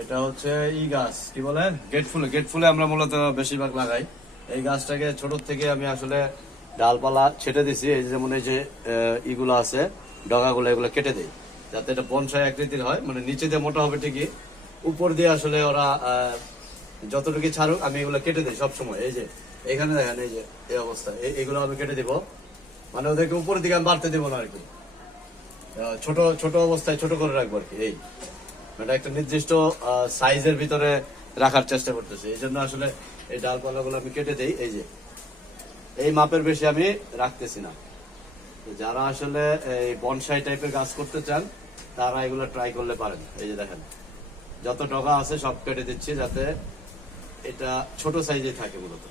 এটা হচ্ছে ই গাছ, কি বলে, গেট ফুলে আমরা মূলত বেশিরভাগ লাগাই। এই গাছটাকে ছোট থেকে আমি আসলে ডালপালা ছেটে দিছি। এই যেমন এই যে ইগুলো আছে, ডগাগুলো, এগুলো কেটে দেই যাতে এটা বনসাই আকৃতির হয়। মানে নিচে দিয়ে মোটা হবে ঠিকই, উপর দিয়ে আসলে ওরা যতটুকু ছাড়ুক আমি এগুলো কেটে দিই সবসময়। এই যে এখানে দেখেন, এই যে এই অবস্থা, এইগুলো আমি কেটে দিব। মানে ওদেরকে উপরের দিকে আমি বাড়তে দেবো না আর কি, ছোট ছোট অবস্থায় ছোট করে রাখবো আর কি। এই এটা একটা নির্দিষ্ট সাইজের ভিতরে রাখার চেষ্টা করতেছি। এই জন্য আসলে এই ডালপালাগুলো আমি কেটে দেই। এই যে এই মাপের বেশি আমি রাখতেছি না। যারা আসলে এই বনসাই টাইপের গাছ করতে চান তারা এগুলো ট্রাই করলে পারেন। এই যে দেখেন যত ডগা আছে সব কেটে দিচ্ছি যাতে এটা ছোট সাইজে থাকে মূলত।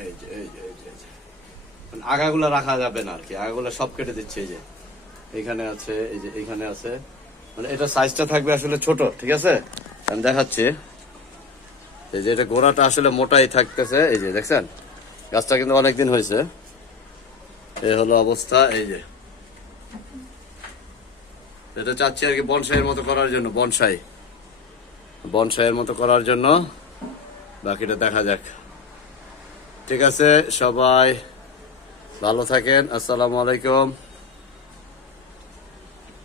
এই যে এই যে এই যে এই যে আগাগুলা রাখা যাবে না আর কি, আগাগুলা সব কেটে দিচ্ছে। এই যে এখানে আছে, এই যে এখানে আছে, মানে এটা সাইজটা থাকবে আসলে ছোট। ঠিক আছে, আমি দেখাচ্ছি। এই যে এটা গোড়াটা আসলে মোটাই থাকতেছে। এই যে দেখছেন গাছটা কিন্তু অনেকদিন হয়েছে। এই হলো অবস্থা। এই যে এটা চাচ্ছি আর কি বনসাইয়ের মতো করার জন্য, বনসাইয়ের মতো করার জন্য। বাকিটা দেখা যাক। ঠিক আছে, সবাই ভালো থাকেন। আসসালামু আলাইকুম।